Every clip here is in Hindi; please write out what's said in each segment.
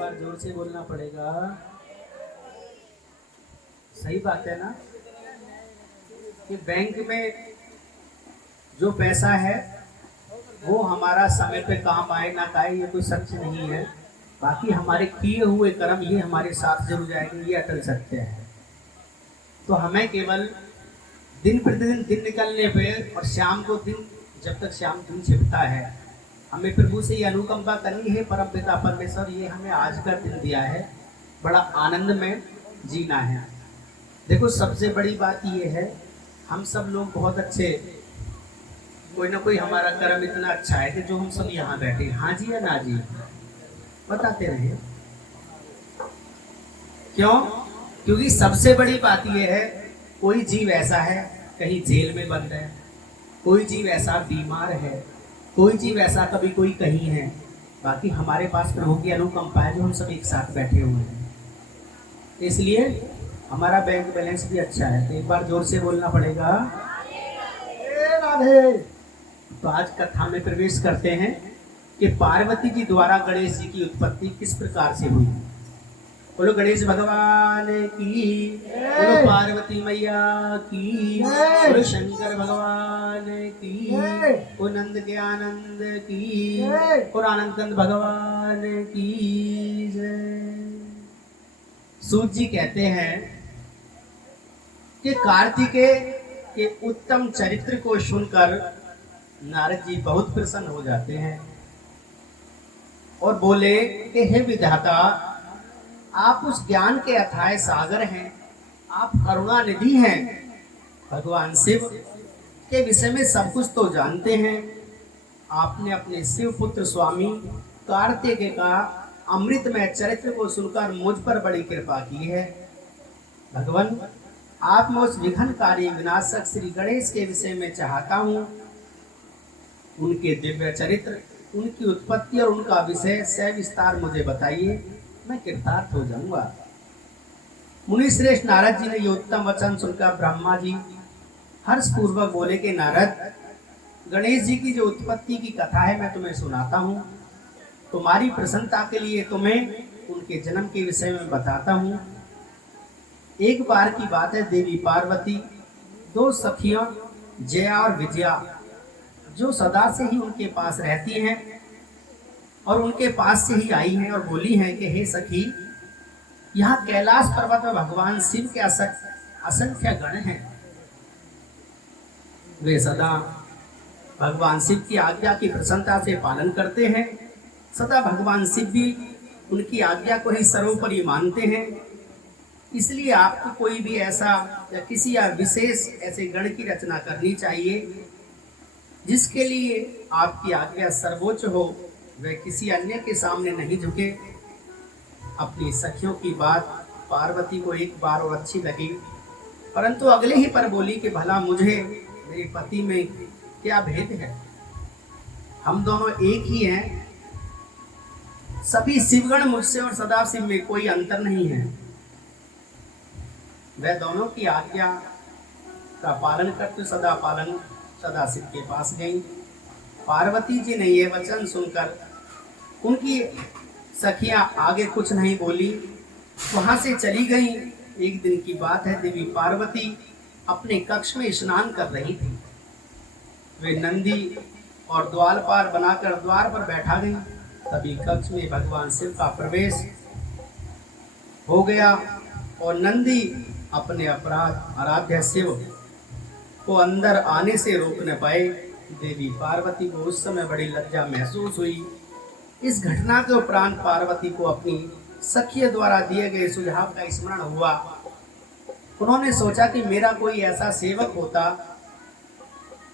बार जोर से बोलना पड़ेगा। सही बात है ना कि बैंक में जो पैसा है वो हमारा समय पे काम आए ना आए ये कोई सच नहीं है। बाकी हमारे किए हुए कर्म ये हमारे साथ जरूर जाएंगे, ये अटल सत्य है। तो हमें केवल दिन प्रतिदिन दिन निकलने पे और शाम को दिन, जब तक शाम दिन छिपता है, हमें प्रभु से ये अनुकंपा करनी है। परम पिता परमेश्वर ये हमें आज का दिन दिया है, बड़ा आनंद में जीना है। देखो सबसे बड़ी बात ये है, हम सब लोग बहुत अच्छे, कोई ना कोई हमारा कर्म इतना अच्छा है कि जो हम सब यहाँ बैठे। हाँ जी या ना जी, बताते रहे। क्यों? क्योंकि सबसे बड़ी बात यह है, कोई जीव ऐसा है कहीं जेल में बंद है, कोई जीव ऐसा बीमार है, कोई जीव ऐसा कभी कोई कहीं है। बाकी हमारे पास प्रभु की अनुकंपा है जो हम सब एक साथ बैठे हुए हैं, इसलिए हमारा बैंक बैलेंस भी अच्छा है। तो एक बार जोर से बोलना पड़ेगा राधे। तो आज कथा में प्रवेश करते हैं कि पार्वती जी द्वारा गणेश जी की उत्पत्ति किस प्रकार से हुई। बोलो गणेश भगवान की, बोलो पार्वती मैया की, बोलो शंकर भगवान की, बोलो नंद के आनंद की, और आनंद भगवान की जय। सूत जी कहते हैं कि कार्तिकेय के उत्तम चरित्र को सुनकर नारद जी बहुत प्रसन्न हो जाते हैं और बोले कि हे विधाता, आप उस ज्ञान के अथाह सागर हैं, आप करुणा निधि हैं। भगवान शिव के विषय में सब कुछ तो जानते हैं। आपने अपने शिव पुत्र स्वामी कार्तिकेय का अमृतमय चरित्र को सुनकर मुझ पर बड़ी कृपा की है। भगवान, आप मैं उस विघ्नकारी विनाशक श्री गणेश के विषय में चाहता हूँ। उनके दिव्य चरित्र, उनकी उत्पत्ति और उनका विषय सविस्तार मुझे बताइए, मैं कृतार्थ हो जाऊंगा। मुनि श्रेष्ठ नारद जी ने ये उत्तम वचन सुनकर ब्रह्मा जी हर्ष पूर्वक बोले कि नारद, गणेश जी की जो उत्पत्ति की कथा है मैं तुम्हें सुनाता हूँ। तुम्हारी प्रसन्नता के लिए तुम्हें उनके जन्म के विषय में बताता हूँ। एक बार की बात है, देवी पार्वती दो सखियां जया और विजया जो सदा से ही उनके पास रहती हैं और उनके पास से ही आई हैं और बोली हैं कि हे सखी, यहाँ कैलाश पर्वत में भगवान शिव के असंख्य गण हैं। वे सदा भगवान शिव की आज्ञा की प्रसन्नता से पालन करते हैं। सदा भगवान शिव भी उनकी आज्ञा को ही सर्वोपरि मानते हैं। इसलिए आपको कोई भी ऐसा या किसी या विशेष ऐसे गण की रचना करनी चाहिए जिसके लिए आपकी आज्ञा सर्वोच्च हो, वह किसी अन्य के सामने नहीं झुके। अपनी सखियों की बात पार्वती को एक बार और अच्छी लगी, परंतु अगले ही पर बोली कि भला मुझे मेरे पति में क्या भेद है, हम दोनों एक ही हैं। सभी शिवगण मुझसे और सदाशिव में कोई अंतर नहीं है। वह दोनों की आज्ञा का पालन करते सदाशिव के पास गई। पार्वती जी ने यह वचन सुनकर उनकी सखियां आगे कुछ नहीं बोली, वहां से चली गई। एक दिन की बात है, देवी पार्वती अपने कक्ष में स्नान कर रही थी। वे नंदी और द्वारपाल बनाकर द्वार पर बैठा गई। तभी कक्ष में भगवान शिव का प्रवेश हो गया और नंदी अपने अपराध आराध्य शिव को अंदर आने से रोक न पाए। देवी पार्वती को उस समय बड़ी लज्जा महसूस हुई। इस घटना के उपरांत पार्वती को अपनी सखियों द्वारा दिए गए सुझाव का स्मरण हुआ। उन्होंने सोचा कि मेरा कोई ऐसा सेवक होता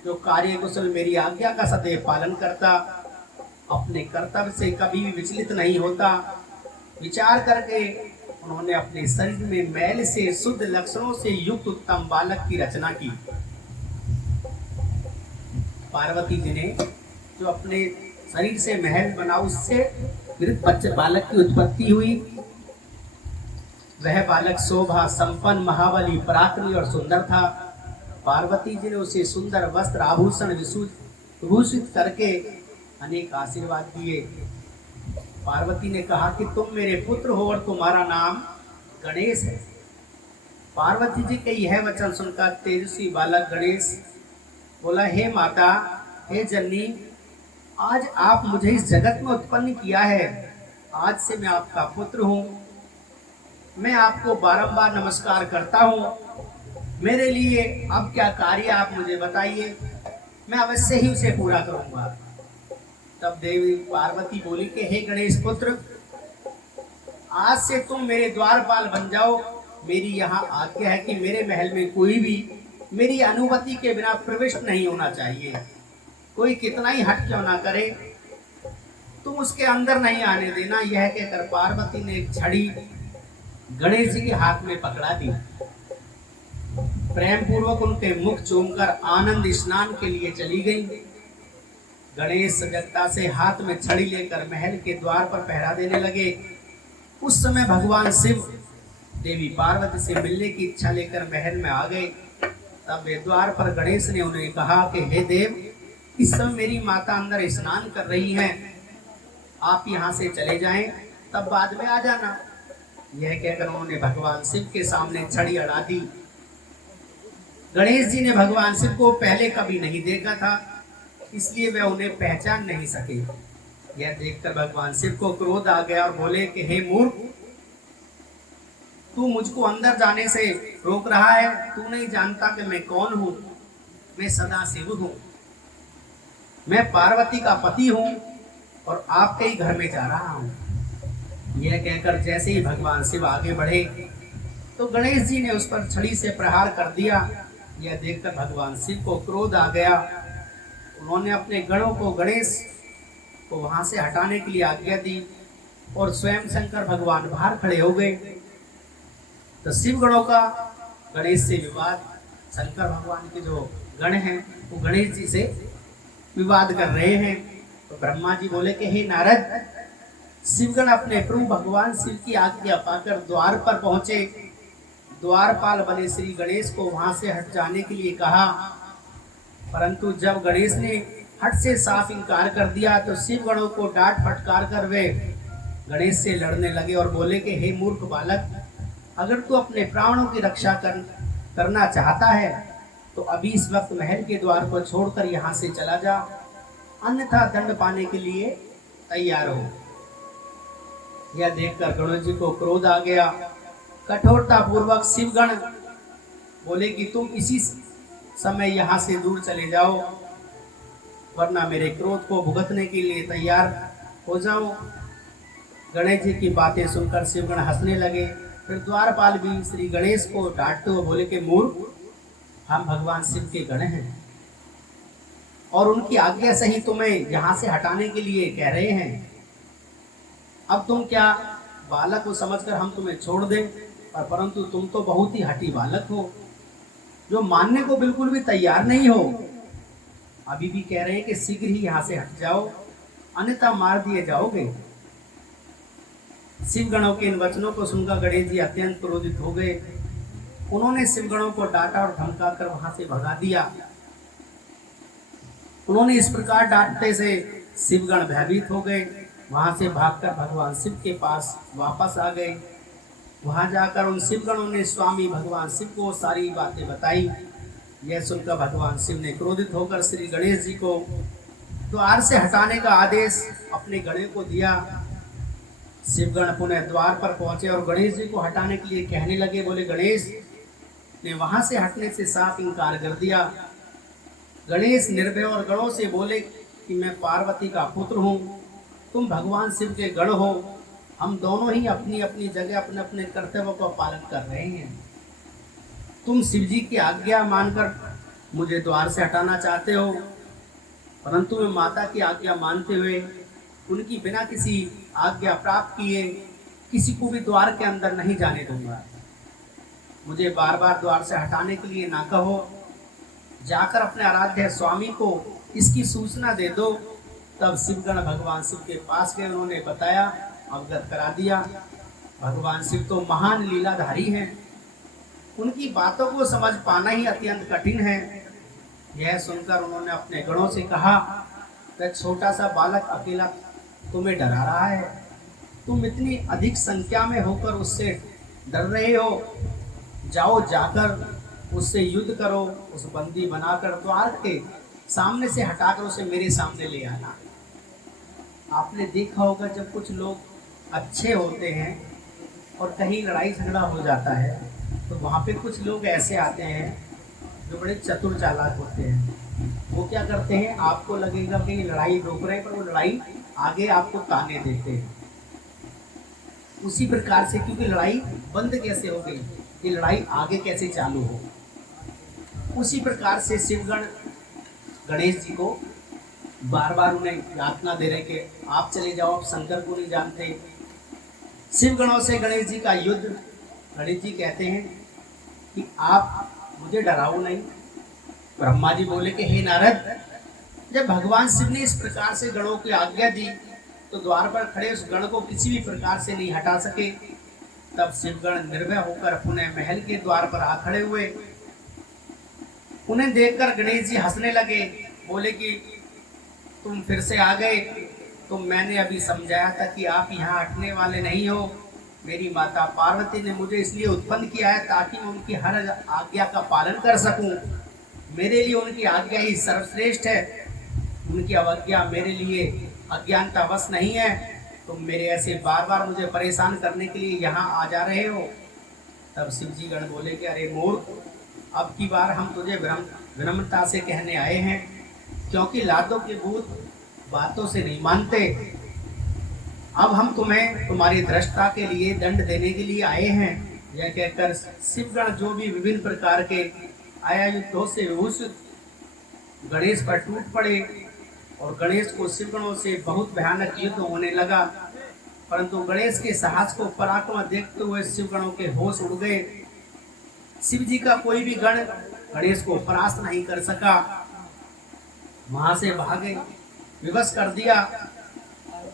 जो कार्य कुशल मेरी आज्ञा का सदैव पालन करता, अपने कर्तव्य से कभी भी विचलित नहीं होता। विचार करके उन्होंने अपने शरीर में मैल से शुद्ध लक्षणों से युक्त उत्तम बालक की रचना की। पार्वती जी ने जो अपने शरीर से महल बना, उससे वृद्ध बच्चे बालक की उत्पत्ति हुई। वह बालक शोभा संपन्न, महाबली, पराक्रमी और सुंदर था। पार्वती जी ने उसे सुंदर वस्त्र आभूषण विभूषित करके अनेक आशीर्वाद दिए। पार्वती ने कहा कि तुम मेरे पुत्र हो और तुम्हारा नाम गणेश है। पार्वती जी के यह वचन सुनकर तेजस्वी बालक गणेश बोला, हे माता, हे जननी, आज आप मुझे इस जगत में उत्पन्न किया है, आज से मैं आपका पुत्र हूँ, मैं आपको बारंबार नमस्कार करता हूँ, मेरे लिए अब क्या कार्य आप मुझे बताइए, मैं अवश्य ही उसे पूरा करूंगा। तब देवी पार्वती बोली कि हे गणेश पुत्र, आज से तुम मेरे द्वारपाल बन जाओ। मेरी यहाँ आज्ञा है कि मेरे महल में कोई भी मेरी अनुमति के बिना प्रविष्ट नहीं होना चाहिए। कोई कितना ही हट क्यों ना करे, तुम उसके अंदर नहीं आने देना। यह कहकर पार्वती ने एक छड़ी गणेश जी के हाथ में पकड़ा दी। प्रेम पूर्वक उनके मुख चूमकर आनंद स्नान के लिए चली गई। गणेश सजगता से हाथ में छड़ी लेकर महल के द्वार पर पहरा देने लगे। उस समय भगवान शिव देवी पार्वती से मिलने की इच्छा लेकर महल में आ गए। तब वे द्वार पर गणेश ने उन्हें कहा कि हे देव, इस समय मेरी माता अंदर स्नान कर रही हैं, आप यहाँ से चले जाएं, तब बाद में आ जाना। यह कहकर उन्होंने भगवान शिव के सामने छड़ी अड़ा दी। गणेश जी ने भगवान शिव को पहले कभी नहीं देखा था, इसलिए वे उन्हें पहचान नहीं सके। यह देखकर भगवान शिव को क्रोध आ गया और बोले कि हे मूर्ख, तू मुझको अंदर जाने से रोक रहा है। तू नहीं जानता कि मैं कौन हूँ। मैं सदा शिव हूँ, मैं पार्वती का पति हूँ और आपके ही घर में जा रहा हूँ। यह कहकर जैसे ही भगवान शिव आगे बढ़े तो गणेश जी ने उस पर छड़ी से प्रहार कर दिया। यह देखकर भगवान शिव को क्रोध आ गया। उन्होंने अपने गणों को गणेश को वहां से हटाने के लिए आज्ञा दी और स्वयं शंकर भगवान बाहर खड़े हो गए। तो शिव गणों का गणेश से विवाद, शंकर भगवान के जो गण हैं वो गणेश जी से विवाद कर रहे हैं। तो ब्रह्मा जी बोले कि हे नारद, शिवगण अपने प्रभु भगवान शिव की आज्ञा पाकर द्वार पर पहुंचे। द्वारपाल बने श्री गणेश को वहां से हट जाने के लिए कहा, परंतु जब गणेश ने हट से साफ इनकार कर दिया तो शिव गणों को डांट फटकार कर वे गणेश से लड़ने लगे और बोले कि हे मूर्ख बालक, अगर तू अपने प्राणों की रक्षा करना चाहता है तो अभी इस वक्त महल के द्वार को छोड़कर यहाँ से चला जा, अन्यथा दंड पाने के लिए तैयार हो। यह देखकर गणेश जी को क्रोध आ गया। कठोरता पूर्वक शिवगण बोले कि तुम इसी समय यहाँ से दूर चले जाओ, वरना मेरे क्रोध को भुगतने के लिए तैयार हो जाओ। गणेश जी की बातें सुनकर शिवगण हंसने लगे। फिर द्वारपाल भी श्री गणेश को डांटते हुए बोले कि मूर्ख, हम भगवान शिव के गण हैं और उनकी आज्ञा से ही तुम्हें यहाँ से हटाने के लिए कह रहे हैं। अब तुम क्या बालक को समझकर हम तुम्हें छोड़ दें, और परंतु तुम तो बहुत ही हठी बालक हो जो मानने को बिल्कुल भी तैयार नहीं हो। अभी भी कह रहे हैं कि शीघ्र ही यहाँ से हट जाओ, अन्यथा मार दिए जाओगे। शिवगणों के इन वचनों को सुनकर गणेश जी अत्यंत क्रोधित हो गए। उन्होंने शिवगणों को डांटा और धमका कर वहां से भगा दिया। उन्होंने इस प्रकार डांटने से शिवगण भयभीत हो गए। वहां से भागकर भगवान शिव के पास वापस आ गए। वहां जाकर उन शिवगणों ने स्वामी भगवान शिव को सारी बातें बताई। यह सुनकर भगवान शिव ने क्रोधित होकर श्री गणेश जी को द्वार से हटाने का आदेश अपने गणे को दिया। शिवगण पुनः द्वार पर पहुंचे और गणेश जी को हटाने के लिए कहने लगे। बोले गणेश ने वहां से हटने से साफ इनकार कर दिया। गणेश निर्भय और गणों से बोले कि मैं पार्वती का पुत्र हूँ, तुम भगवान शिव के गण हो, हम दोनों ही अपनी अपनी जगह अपने अपने कर्तव्यों का पालन कर रहे हैं। तुम शिव जी की आज्ञा मानकर मुझे द्वार से हटाना चाहते हो, परंतु मैं माता की आज्ञा मानते हुए उनकी बिना किसी आज्ञा प्राप्त किए किसी को भी द्वार के अंदर नहीं जाने दूंगा। मुझे बार बार द्वार से हटाने के लिए ना कहो, जाकर अपने आराध्य स्वामी को इसकी सूचना दे दो। तब शिवगण भगवान शिव के पास गए, उन्होंने बताया, अवगत करा दिया। भगवान शिव तो महान लीलाधारी हैं, उनकी बातों को समझ पाना ही अत्यंत कठिन है। यह सुनकर उन्होंने अपने गणों से कहा, वह छोटा सा बालक अकेला तुम्हें डरा रहा है, तुम इतनी अधिक संख्या में होकर उससे डर रहे हो, जाओ जाकर उससे युद्ध करो, उस बंदी बनाकर द्वार के सामने से हटाकर उसे मेरे सामने ले आना। आपने देखा होगा जब कुछ लोग अच्छे होते हैं और कहीं लड़ाई झगड़ा हो जाता है तो वहाँ पे कुछ लोग ऐसे आते हैं जो बड़े चतुर चालाक होते हैं। वो क्या करते हैं, आपको लगेगा कि लड़ाई रोक रहे हैं पर वो लड़ाई आगे आपको ताने देते हैं। उसी प्रकार से, क्योंकि लड़ाई बंद कैसे हो गई, ये लड़ाई आगे कैसे चालू हो, उसी प्रकार से शिवगण गणेश जी को बार बार उन्हें यातना दे रहे कि आप चले जाओ, आप शंकर को नहीं जानते। शिवगणों से गणेश जी का युद्ध। गणेश जी कहते हैं कि आप मुझे डराओ नहीं। ब्रह्मा जी बोले कि हे नारद, जब भगवान शिव ने इस प्रकार से गणों की आज्ञा दी तो द्वार पर खड़े उस गण को किसी भी प्रकार से नहीं हटा सके। तब शिवगण निर्भय होकर पुनः महल के द्वार पर आ खड़े हुए। उन्हें देखकर गणेश जी हंसने लगे, बोले कि तुम फिर से आ गए, तो मैंने अभी समझाया था कि आप यहाँ हटने वाले नहीं हो। मेरी माता पार्वती ने मुझे इसलिए उत्पन्न किया है ताकि मैं उनकी हर आज्ञा का पालन कर सकूं। मेरे लिए उनकी आज्ञा ही सर्वश्रेष्ठ है। उनकी अवज्ञा मेरे लिए अज्ञानतावश नहीं है। तुम मेरे ऐसे बार बार मुझे परेशान करने के लिए यहाँ आ जा रहे हो। तब शिव जी गण बोले कि अरे मूर्ख, अब की बार हम तुझे विनम्रता से कहने आए हैं, क्योंकि लातों के भूत बातों से नहीं मानते। अब हम तुम्हें तुम्हारी दृष्टा के लिए दंड देने के लिए आए हैं। यह कहकर शिवगण जो भी विभिन्न प्रकार के आयुधों से विभूषित गणेश पर टूट पड़े और गणेश को शिवगणों से बहुत भयानक युद्ध होने लगा। परंतु गणेश के साहस को पराक्रम देखते हुए शिवगणों के होश उड़ गए। शिव जी का कोई भी गण गणेश को परास्त नहीं कर सका। वहां से भागे, विवश कर दिया।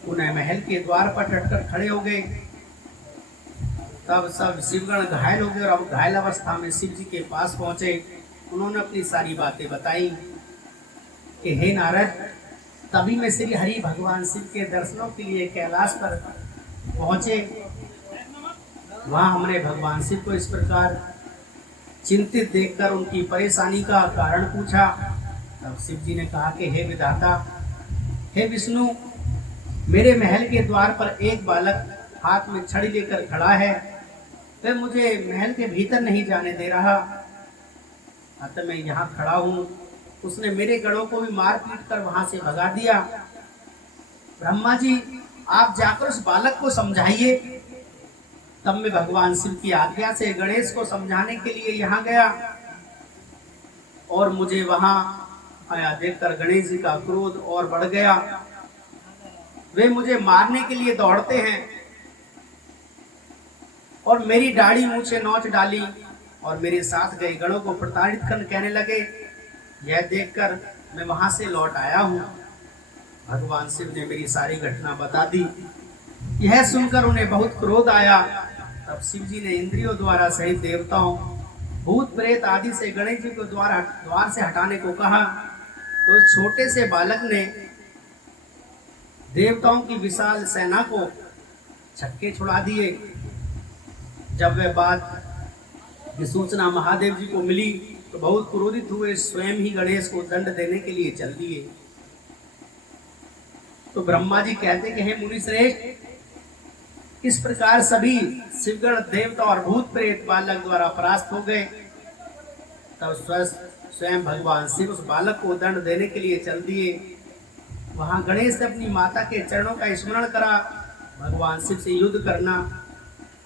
उन्हें महल के द्वार पर डटकर खड़े हो गए। तब सब शिवगण घायल हो गए और अब घायल अवस्था में शिव जी के पास पहुंचे। उन्होंने अपनी सारी बातें बताई कि हे नारद, तभी मैं श्री हरि भगवान शिव के दर्शनों के लिए कैलाश पर पहुंचे। वहां हमने भगवान शिव को इस प्रकार चिंतित देखकर उनकी परेशानी का कारण पूछा। तब शिव जी ने कहा कि हे विधाता, हे विष्णु, मेरे महल के द्वार पर एक बालक हाथ में छड़ी लेकर खड़ा है। वह मुझे महल के भीतर नहीं जाने दे रहा। अतः मैं यहाँ खड़ा हूँ। उसने मेरे गणों को भी मार पीट कर वहां से भगा दिया। ब्रह्मा जी, आप जाकर उस बालक को समझाइए। तब मैं भगवान शिव की आज्ञा से गणेश को समझाने के लिए यहाँ गया और मुझे वहां आया देखकर गणेश जी का क्रोध और बढ़ गया। वे मुझे मारने के लिए दौड़ते हैं और मेरी दाढ़ी मुंह से नोच डाली और मेरे साथ गए गणों को प्रताड़ित कर कहने लगे। यह देखकर मैं वहां से लौट आया हूँ। भगवान शिव ने मेरी सारी घटना बता दी। यह सुनकर उन्हें बहुत क्रोध आया। तब शिव जी ने इंद्रियों द्वारा सहित देवताओं, भूत प्रेत आदि से गणेश जी को द्वार से हटाने को कहा। तो छोटे से बालक ने देवताओं की विशाल सेना को छक्के छुड़ा दिए। जब वह बात की सूचना महादेव जी को मिली तो बहुत क्रोधित हुए, स्वयं ही गणेश को दंड देने के लिए चल दिए। तो ब्रह्मा जी कहते कि हे मुनि श्रेष्ठ, इस प्रकार सभी शिवगण, देवता और भूत प्रेत बालक द्वारा परास्त हो गए। तब स्वयं भगवान शिव उस बालक को दंड देने के लिए चल दिए। वहां गणेश ने अपनी माता के चरणों का स्मरण करा, भगवान शिव से युद्ध करना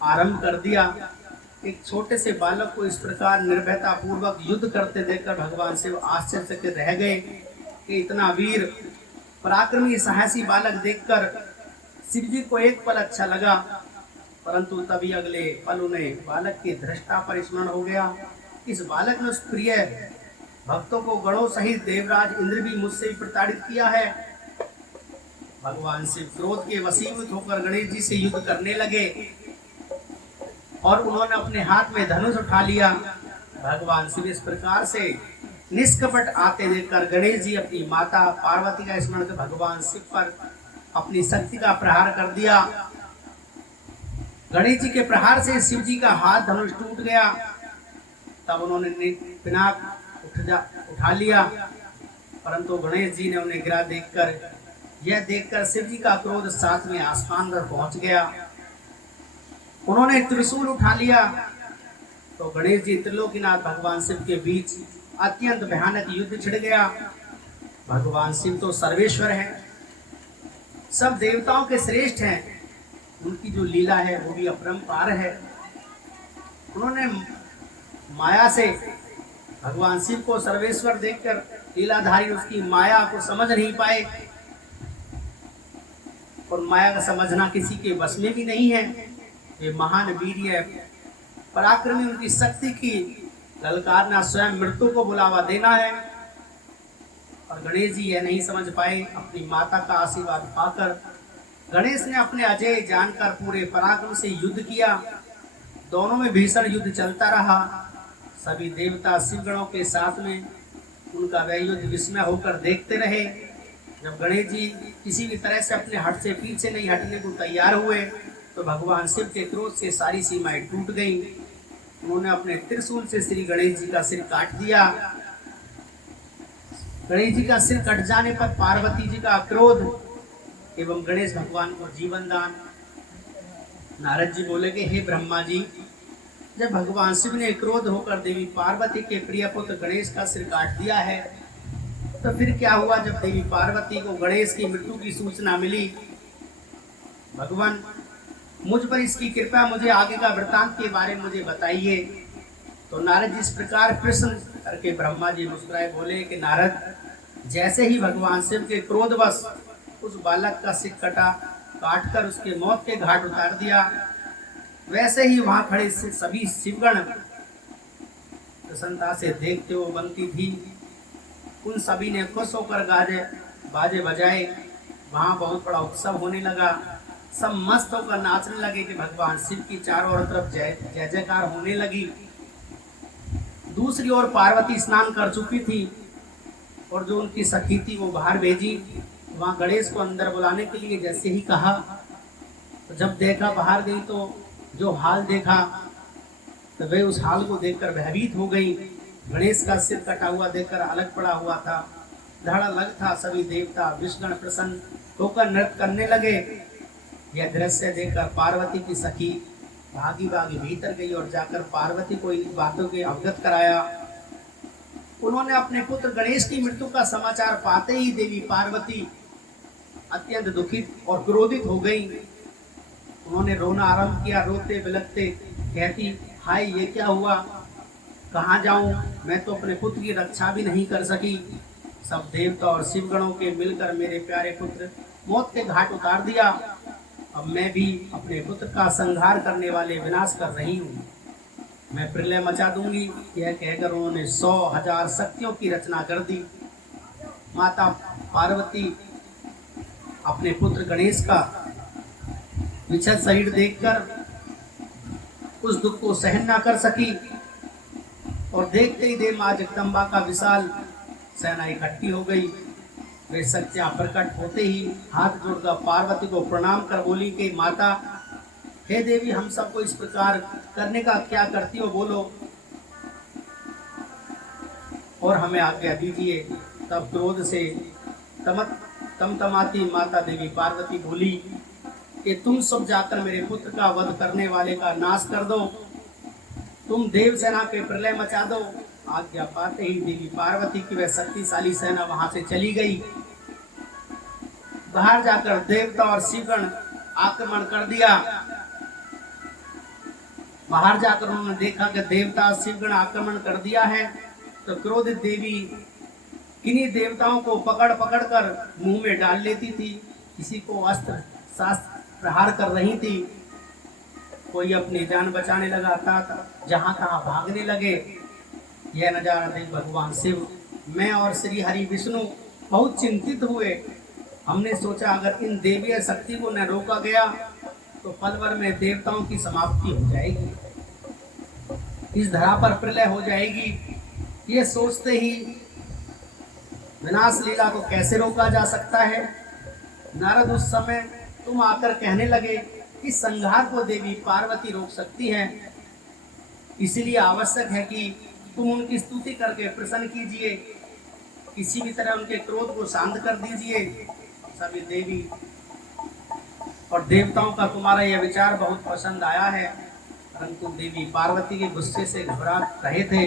आरंभ कर दिया। एक छोटे से बालक को इस प्रकार निर्भयता पूर्वक युद्ध करते देखकर भगवान शिव आश्चर्यचकित रह गए कि इतना वीर पराक्रमी साहसी बालक देखकर शिव जी को एक पल अच्छा लगा, परंतु तभी अगले पल उन्हें बालक की दृष्टा पर स्मरण हो गया। इस बालक ने उस प्रिय भक्तों को गणों सहित देवराज इंद्र भी मुझसे प्रताड़ित किया है। भगवान शिव क्रोध के वशीभूत होकर गणेश जी से युद्ध करने लगे और उन्होंने अपने हाथ में धनुष उठा लिया। भगवान शिव इस प्रकार से निष्कपट आते देखकर गणेश जी अपनी माता पार्वती का स्मरण कर भगवान शिव पर अपनी शक्ति का प्रहार कर दिया गणेश जी के प्रहार से शिव जी का हाथ धनुष टूट गया। तब उन्होंने पिनाक उठा लिया, परंतु गणेश जी ने उन्हें गिरा यह देखकर शिव जी का क्रोध सातवें आसमान पर पहुंच गया। उन्होंने त्रिशूल उठा लिया तो गणेश जी त्रिलोकीनाथ भगवान शिव के बीच अत्यंत भयानक युद्ध छिड़ गया। भगवान शिव तो सर्वेश्वर हैं, सब देवताओं के श्रेष्ठ हैं, उनकी जो लीला है वो भी अपरंपार है। उन्होंने माया से भगवान शिव को सर्वेश्वर देखकर लीलाधारी उसकी माया को समझ नहीं पाए, और माया का समझना किसी के बस में भी नहीं है। ये महान वीर पराक्रमी, उनकी शक्ति की ललकारना स्वयं मृत्यु को बुलावा देना है। और गणेश जी यह नहीं समझ पाए। अपनी माता का आशीर्वाद पाकर गणेश ने अपने अजय जानकर पूरे पराक्रम से युद्ध किया। दोनों में भीषण युद्ध चलता रहा। सभी देवता शिवगणों के साथ में उनका वह युद्ध विस्मय होकर देखते रहे। जब गणेश जी किसी भी तरह से अपने हट से पीछे नहीं हटने को तैयार हुए तो भगवान शिव के क्रोध से सारी सीमाएं टूट गईं। उन्होंने अपने त्रिशूल से श्री गणेश जी का सिर काट दिया। गणेश जी का सिर कट जाने पर पार्वती जी का क्रोध एवं गणेश भगवान को जीवन दान। नारद जी बोले कि हे ब्रह्मा जी, जब भगवान शिव ने क्रोध होकर देवी पार्वती के प्रिय पुत्र गणेश का सिर काट दिया है तो फिर क्या हुआ? जब देवी पार्वती को गणेश की मृत्यु की सूचना मिली, भगवान मुझ पर इसकी कृपा, मुझे आगे का वृतांत के बारे में मुझे बताइए। तो नारद जी इस प्रकार प्रश्न करके ब्रह्मा जी मुस्कुराए, बोले कि नारद, जैसे ही भगवान शिव के क्रोधवश उस बालक का सिर काट कर उसके मौत के घाट उतार दिया, वैसे ही वहां खड़े सभी शिवगण प्रसन्नता से देखते हुए बनती थी। उन सभी ने खुश होकर बाजे बजाए। वहां बहुत बड़ा उत्सव होने लगा। सब मस्त होकर नाचने लगे कि भगवान शिव की चारों ओर तरफ जय जयकार होने लगी। दूसरी ओर पार्वती स्नान कर चुकी थी और जो उनकी सखी थी वो बाहर भेजी। वहां गणेश को अंदर बुलाने के लिए जैसे ही कहा तो जब देखा बाहर गई तो जो हाल देखा तो वे उस हाल को देखकर भयभीत हो गई। गणेश का सिर कटा हुआ देखकर अलग पड़ा हुआ था, धड़ अलग था। सभी देवता विष्णु प्रसन्न होकर नृत्य करने लगे। यह दृश्य देखकर पार्वती की सखी भागी भागी भीतर गई और जाकर पार्वती को इन बातों के अवगत कराया। उन्होंने अपने पुत्र गणेश की मृत्यु का समाचार पाते ही देवी पार्वती अत्यंत दुखित और क्रोधित हो गई। उन्होंने रोना आरंभ किया, रोते बिलखते कहती, हाय ये क्या हुआ, कहाँ जाऊं, मैं तो अपने पुत्र की रक्षा भी नहीं कर सकी। सब देवता और शिवगणों के मिलकर मेरे प्यारे पुत्र मौत के घाट उतार दिया। अब मैं भी अपने पुत्र का संहार करने वाले विनाश कर रही हूँ। मैं प्रलय मचा दूंगी। यह कहकर उन्होंने 100,000 शक्तियों की रचना कर दी। माता पार्वती अपने पुत्र गणेश का विच्छेद शरीर देखकर उस दुख को सहन न कर सकी और देखते ही देव मां जगदम्बा का विशाल सेना इकट्ठी हो गई। वे शक्तियां प्रकट होते ही हाथ जोड़कर पार्वती को प्रणाम कर बोली कि माता, हे देवी, हम सबको इस प्रकार करने का क्या करती हो, बोलो और हमें आज्ञा दीजिए। तब क्रोध से तमतमाती माता देवी पार्वती बोली कि तुम सब जाकर मेरे पुत्र का वध करने वाले का नाश कर दो, तुम देव सेना के प्रलय मचा दो। आज्ञा पाते ही देवी पार्वती की वह शक्तिशाली सेना वहां से चली गई। बाहर जाकर देवता और शिवगण आक्रमण कर दिया। बाहर जाकर उन्होंने देखा कि देवता शिवगण आक्रमण कर दिया है तो क्रोधित देवी किन्हीं देवताओं को पकड़ पकड़ कर मुंह में डाल लेती थी। किसी को अस्त्र शास्त्र प्रहार कर रही थी, कोई अपनी जान बचाने लगा था, जहां तहां भागने लगे। यह नजारा देख भगवान शिव, मैं और श्री हरि विष्णु बहुत चिंतित हुए। हमने सोचा अगर इन देवीय शक्ति को न रोका गया तो पल भर में देवताओं की समाप्ति हो जाएगी, इस धरा पर प्रलय हो जाएगी। ये सोचते ही विनाश लीला को कैसे रोका जा सकता है। नारद उस समय तुम आकर कहने लगे इस संघार को देवी पार्वती रोक सकती हैं। इसलिए आवश्यक है कि तुम उनकी स्तुति करके प्रसन्न कीजिए, किसी भी तरह उनके क्रोध को शांत कर दीजिए। सभी देवी और देवताओं का तुम्हारा यह विचार बहुत पसंद आया है, परंतु देवी पार्वती के गुस्से से घबरा रहे थे।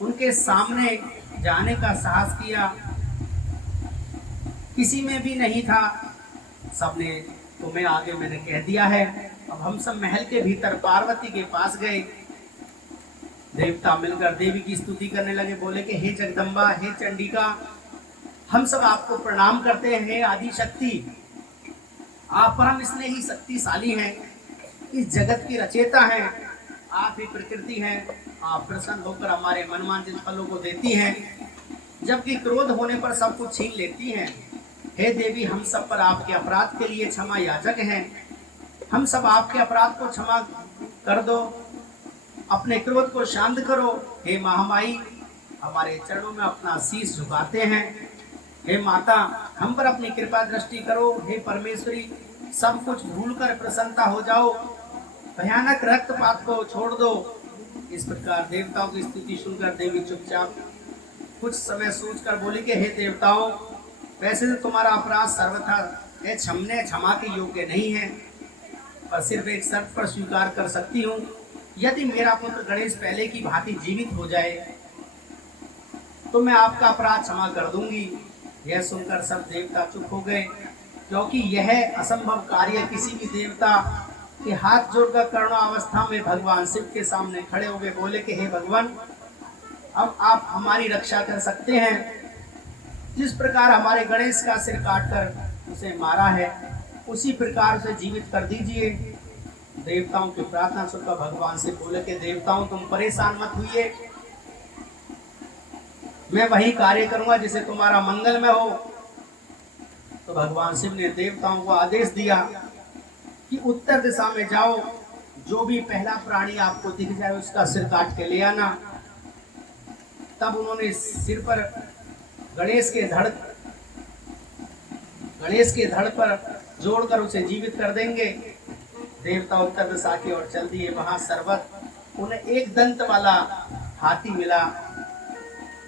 उनके सामने जाने का साहस किया किसी में भी नहीं था। सबने तुम्हें आगे मैंने कह दिया है। अब हम सब महल के भीतर पार्वती के पास गए। देवता मिलकर देवी की स्तुति करने लगे, बोले कि हे जगदम्बा, हे चंडिका, हम सब आपको प्रणाम करते हैं। हे आदि शक्ति, आप परम स्नेही शक्तिशाली हैं, इस जगत की रचयिता हैं, आप ही प्रकृति हैं। आप प्रसन्न होकर हमारे मनवांछित फलों को देती हैं, जबकि क्रोध होने पर सब कुछ छीन लेती हैं। हे देवी, हम सब पर आपके अपराध के लिए क्षमा याचक हैं। हम सब आपके अपराध को क्षमा कर दो, अपने क्रोध को शांत करो। हे महामाई, हमारे चरणों में अपना शीश झुकाते हैं। हे माता, हम पर अपनी कृपा दृष्टि करो। हे परमेश्वरी, सब कुछ भूलकर प्रसन्नता हो जाओ, भयानक रक्तपात को छोड़ दो। इस प्रकार देवताओं की स्तुति सुनकर देवी चुपचाप कुछ समय सोचकर बोली कि हे देवताओं, वैसे तो तुम्हारा अपराध सर्वथा क्षमा के योग्य नहीं है, पर सिर्फ एक शर्त पर स्वीकार कर सकती हूँ। यदि मेरा पुत्र गणेश पहले की भांति जीवित हो जाए तो मैं आपका अपराध क्षमा कर दूंगी। यह सुनकर सब देवता चुप हो गए, क्योंकि यह असंभव कार्य किसी भी देवता के हाथ जोड़कर करुणावस्था में भगवान शिव के सामने खड़े हो गए। बोले कि हे भगवान, अब आप हमारी रक्षा कर सकते हैं। जिस प्रकार हमारे गणेश का सिर काटकर उसे मारा है, उसी प्रकार उसे जीवित कर दीजिए। देवताओं की प्रार्थना सुनकर भगवान से बोले कि देवताओं, तुम परेशान मत होइए, मैं वही कार्य करूंगा जिसे तुम्हारा मंगलमय हो। तो भगवान शिव ने देवताओं को आदेश दिया कि उत्तर दिशा में जाओ, जो भी पहला प्राणी आपको दिख जाए उसका सिर काट के ले आना। तब उन्होंने सिर पर गणेश के धड़ पर जोड़कर उसे जीवित कर देंगे। देवता उत्तर दिशा की ओर चल दिए। वहां सर्वत उन्हें एक दंत वाला हाथी मिला,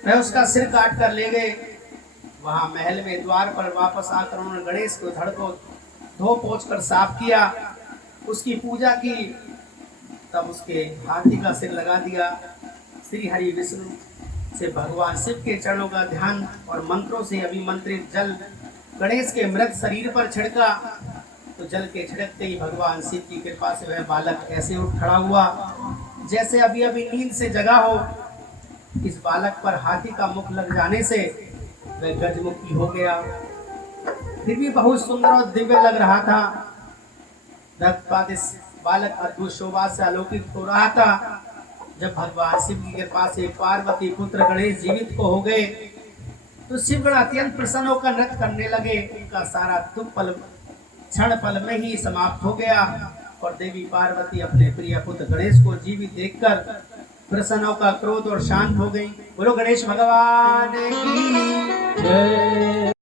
वह उसका सिर काट कर ले गए। वहां महल में द्वार पर वापस आकर उन्होंने गणेश को धड़ को धो पोंछ कर साफ किया, उसकी पूजा की। तब उसके हाथी का सिर लगा दिया। श्री हरि विष्णु से भगवान शिव के चरणों का ध्यान और मंत्रों से अभिमंत्रित जल गणेश के मृत शरीर पर छिड़का, तो जल के छिड़कते ही भगवान शिव की कृपा से वह बालक ऐसे उठ खड़ा हुआ जैसे अभी अभी नींद से जगा हो। इस बालक पर हाथी का मुख लग जाने से वह गजमुखी हो गया, फिर भी बहुत सुंदर और दिव्य लग रहा था। रक्तपात इस बालक अद्भुत शोभा से आलोकित हो रहा था। जब भगवान शिव की कृपा से पार्वती पुत्र गणेश जीवित को हो गए, तो शिवगण अत्यंत प्रसन्न होकर नृत्य करने लगे। उनका सारा दुख क्षण पल में ही समाप्त हो गया और देवी पार्वती अपने प्रिय पुत्र गणेश को जीवित देखकर प्रसन्न होकर क्रोध और शांत हो गई। बोलो गणेश भगवान की जय।